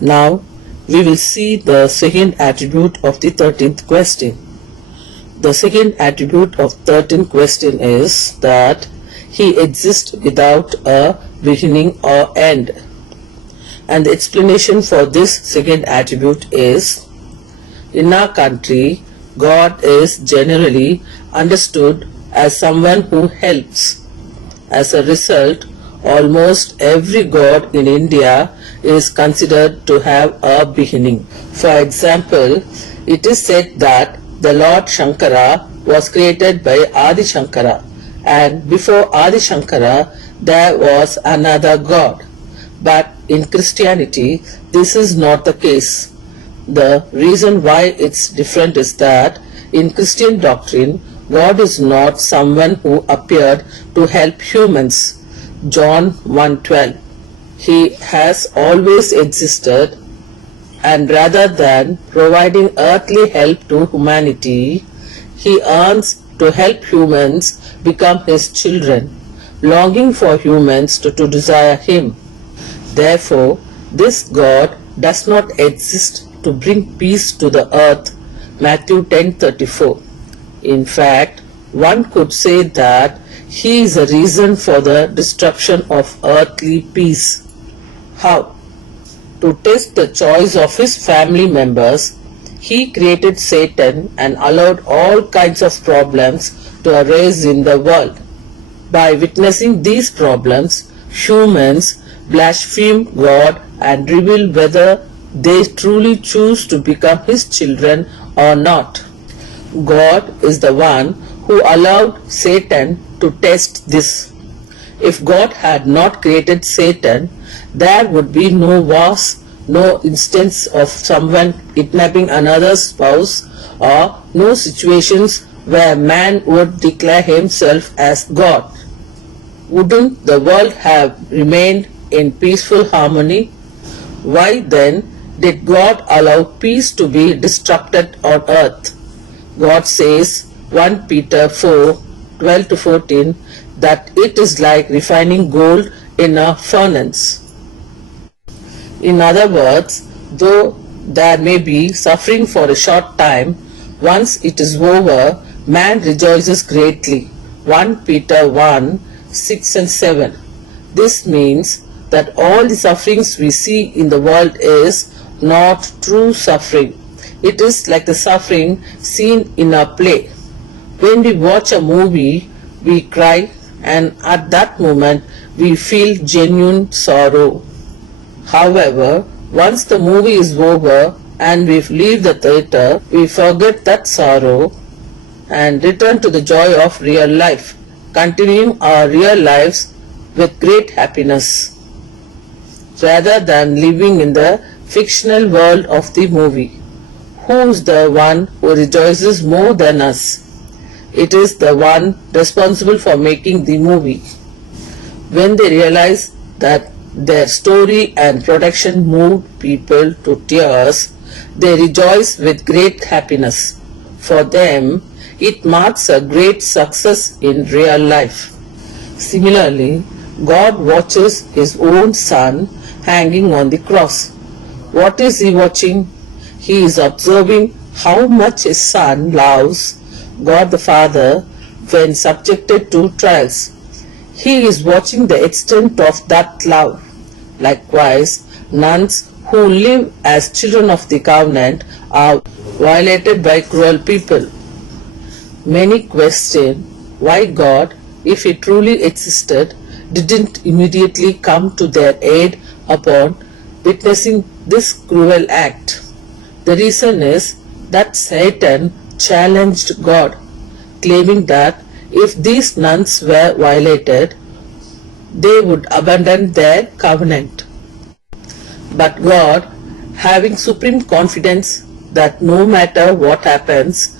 Now we will see the second attribute of the 13th question. The second attribute of 13th question is that he exists without a beginning or end. And the explanation for this second attribute is, in our country, God is generally understood as someone who helps. As a result, almost every god in India is considered to have a beginning. For example, it is said that the Lord Shankara was created by Adi Shankara, and before Adi Shankara there was another god. But in Christianity, this is not the case. The reason why it's different is that in Christian doctrine, God is not someone who appeared to help humans. John 1:12. He has always existed, and rather than providing earthly help to humanity, he yearns to help humans become his children, longing for humans to desire him. Therefore, this God does not exist to bring peace to the earth. Matthew 10:34. In fact, one could say that he is a reason for the destruction of earthly peace. How? To test the choice of his family members, he created Satan and allowed all kinds of problems to arise in the world. By witnessing these problems, humans blaspheme God and reveal whether they truly choose to become his children or not. God is the one who allowed Satan to test this. If God had not created Satan, there would be no wars, no instance of someone kidnapping another spouse, or no situations where man would declare himself as God. Wouldn't the world have remained in peaceful harmony? Why then did God allow peace to be disrupted on earth? God says 1 Peter 4:12-14 that it is like refining gold in a furnace. In other words, though there may be suffering for a short time, once it is over, man rejoices greatly. 1 Peter 1:6 and 7. This means that all the sufferings we see in the world is not true suffering. It is like the suffering seen in a play. When we watch a movie, we cry, and at that moment we feel genuine sorrow. However, once the movie is over and we leave the theatre, we forget that sorrow and return to the joy of real life, continuing our real lives with great happiness, rather than living in the fictional world of the movie. Who is the one who rejoices more than us? It is the one responsible for making the movie. When they realize that their story and production moved people to tears, they rejoice with great happiness. For them, it marks a great success in real life. Similarly, God watches his own Son hanging on the cross. What is he watching? He is observing how much his Son loves God the Father when subjected to trials. He is watching the extent of that love. Likewise, nuns who live as children of the covenant are violated by cruel people. Many question why God, if he truly existed, didn't immediately come to their aid upon witnessing this cruel act. The reason is that Satan challenged God, claiming that if these nuns were violated, they would abandon their covenant. But God, having supreme confidence that no matter what happens,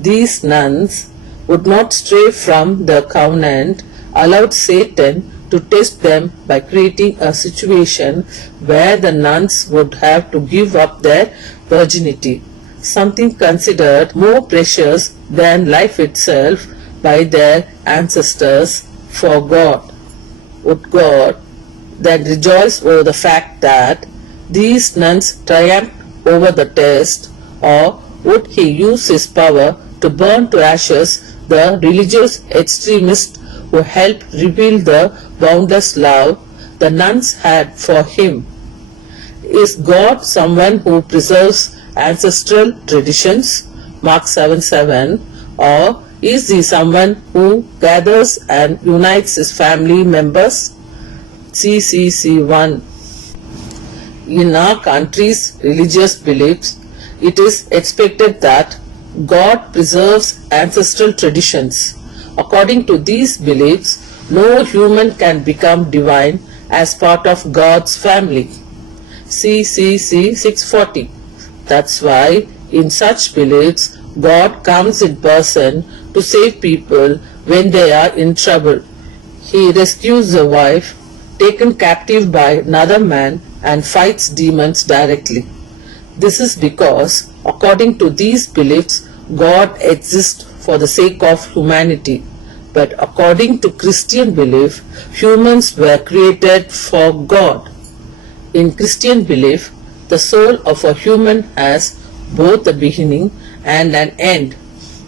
these nuns would not stray from the covenant, allowed Satan to test them by creating a situation where the nuns would have to give up their virginity, something considered more precious than life itself by their ancestors, for God. Would God then rejoice over the fact that these nuns triumphed over the test, or would he use his power to burn to ashes the religious extremists who helped reveal the boundless love the nuns had for him? Is God someone who preserves ancestral traditions, Mark 7:7, or is he someone who gathers and unites his family members, CCC 1? In our country's religious beliefs, it is expected that God preserves ancestral traditions. According to these beliefs, no human can become divine as part of God's family, CCC 640. That's why in such beliefs, God comes in person to save people when they are in trouble. He rescues a wife taken captive by another man and fights demons directly. This is because, according to these beliefs, God exists for the sake of humanity. But according to Christian belief, humans were created for God. In Christian belief, the soul of a human has both a beginning and an end.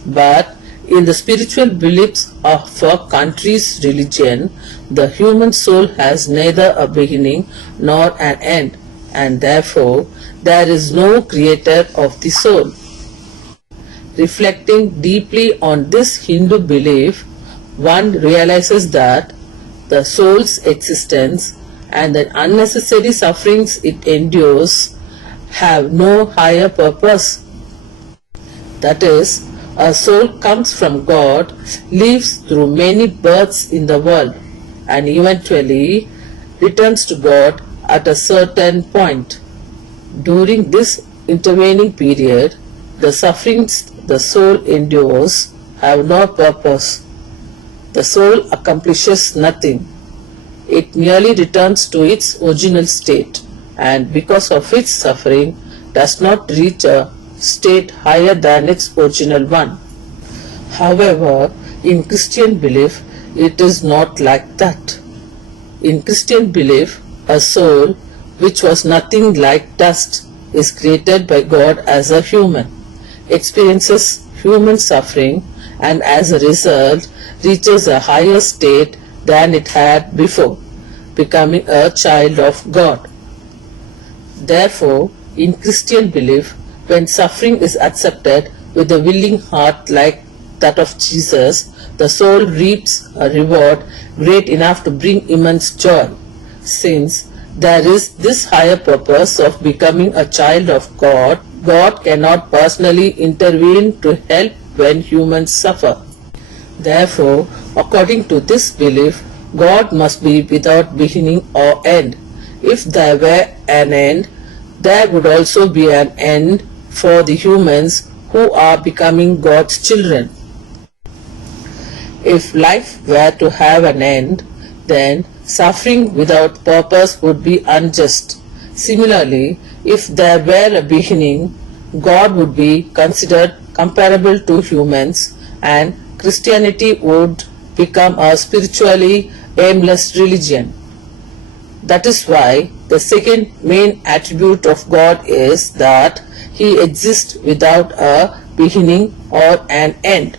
But in the spiritual beliefs of a country's religion, the human soul has neither a beginning nor an end, and therefore there is no creator of the soul. Reflecting deeply on this Hindu belief, one realizes that the soul's existence and the unnecessary sufferings it endures have no higher purpose. That is, a soul comes from God, lives through many births in the world, and eventually returns to God at a certain point. During this intervening period, the sufferings the soul endures have no purpose. The soul accomplishes nothing. It merely returns to its original state, and because of its suffering does not reach a state higher than its original one. However, in Christian belief, it is not like that. In Christian belief, a soul which was nothing like dust is created by God as a human, experiences human suffering, and as a result reaches a higher state than it had before, becoming a child of God. Therefore, in Christian belief, when suffering is accepted with a willing heart like that of Jesus, the soul reaps a reward great enough to bring immense joy, since there is this higher purpose of becoming a child of God. God cannot personally intervene to help when humans suffer. Therefore, according to this belief, God must be without beginning or end. If there were an end, there would also be an end for the humans who are becoming God's children. If life were to have an end, then suffering without purpose would be unjust. Similarly, if there were a beginning, God would be considered comparable to humans, and Christianity would become a spiritually aimless religion. That is why the second main attribute of God is that He exists without a beginning or an end.